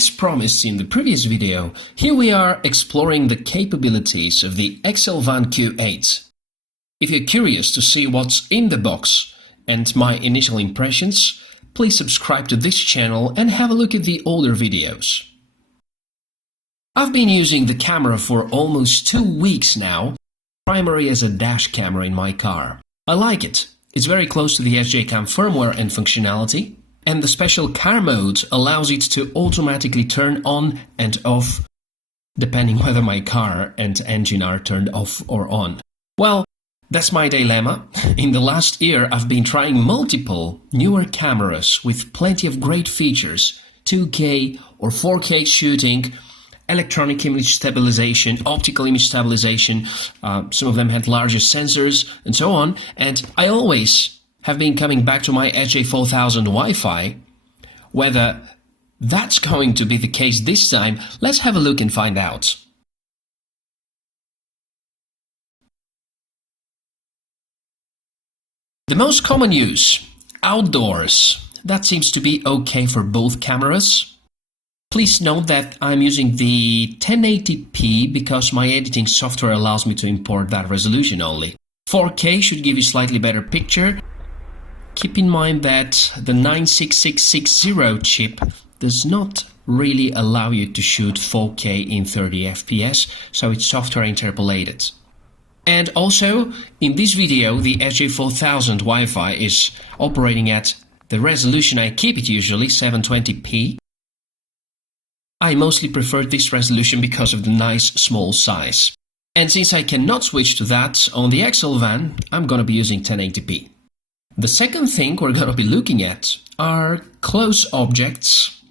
As promised in the previous video, here we are exploring the capabilities of the Excelvan Q8. If you're curious to see what's in the box and my initial impressions, please subscribe to this channel and have a look at the older videos. I've been using the camera for almost 2 weeks now, primarily as a dash camera in my car. I like it. It's very close to the SJCAM firmware and functionality, and the special car mode allows it to automatically turn on and off, depending whether my car and engine are turned off or on. Well, that's my dilemma. In the last year, I've been trying multiple newer cameras with plenty of great features, 2K or 4K shooting, electronic image stabilization, optical image stabilization, some of them had larger sensors and so on, and I always have been coming back to my SJ4000 Wifi. Whether that's going to be the case this time, let's have a look and find out. The most common use, outdoors. That seems to be okay for both cameras. Please note that I'm using the 1080p because my editing software allows me to import that resolution only. 4K should give you slightly better picture. Keep in mind that the 96660 chip does not really allow you to shoot 4K in 30 FPS, so it's software interpolated. And also, in this video, the SJ4000 Wifi is operating at the resolution I keep it usually, 720p. I mostly prefer this resolution because of the nice small size. And since I cannot switch to that on the Excelvan, I'm gonna be using 1080p. The second thing we're gonna be looking at are close objects.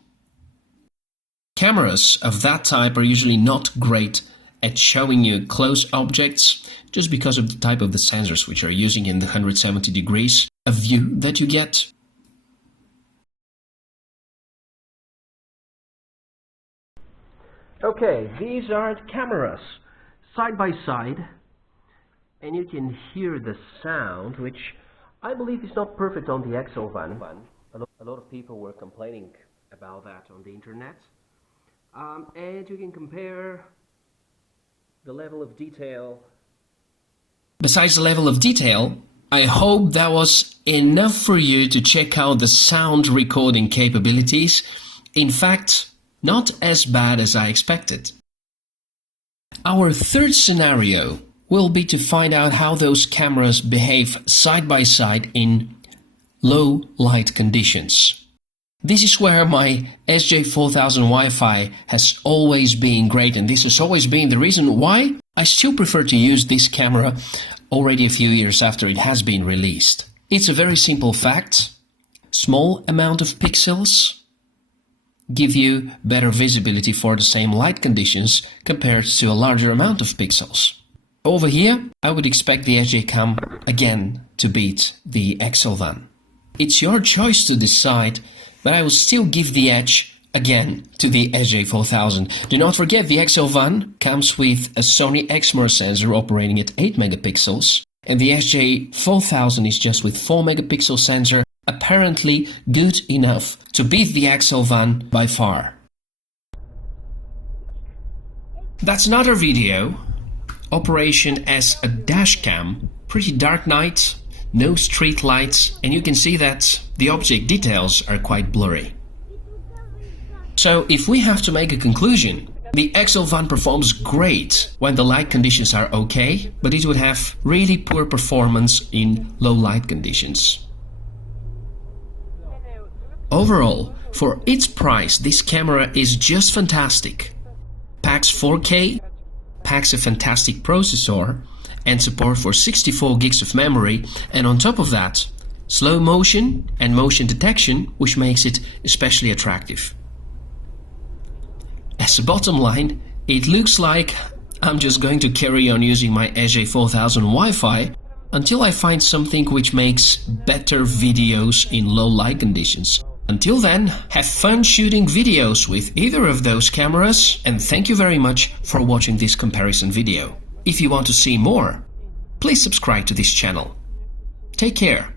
Cameras of that type are usually not great at showing you close objects just because of the type of the sensors which are using in the 170 degrees of view that you get. Okay, these are the cameras side by side, and you can hear the sound, which I believe is not perfect on the Excelvan. A lot of people were complaining about that on the internet. And you can compare the level of detail. Besides the level of detail, I hope that was enough for you to check out the sound recording capabilities. In fact, not as bad as I expected. Our third scenario will be to find out how those cameras behave side by side in low light conditions. This is where my SJ4000 Wifi has always been great, and this has always been the reason why I still prefer to use this camera already a few years after it has been released. It's a very simple fact. Small amount of pixels give you better visibility for the same light conditions compared to a larger amount of pixels. Over here, I would expect the SJCAM again to beat the Excelvan. It's your choice to decide, but I will still give the edge again to the SJ4000. Do not forget the Excelvan comes with a Sony Exmor sensor operating at 8 megapixels, and the SJ4000 is just with 4 megapixel sensor, apparently good enough to beat the Excelvan by far. That's another video. Operation as a dashcam. Pretty dark night, no street lights, and you can see that the object details are quite blurry. So if we have to make a conclusion, the Excelvan performs great when the light conditions are okay, but it would have really poor performance in low light conditions. Overall, for its price, this camera is just fantastic. Packs 4K, packs a fantastic processor, and support for 64 gigs of memory, and on top of that, slow motion and motion detection, which makes it especially attractive. As a bottom line, it looks like I'm just going to carry on using my SJ4000 Wifi until I find something which makes better videos in low light conditions. Until then, have fun shooting videos with either of those cameras, and thank you very much for watching this comparison video. If you want to see more, please subscribe to this channel. Take care.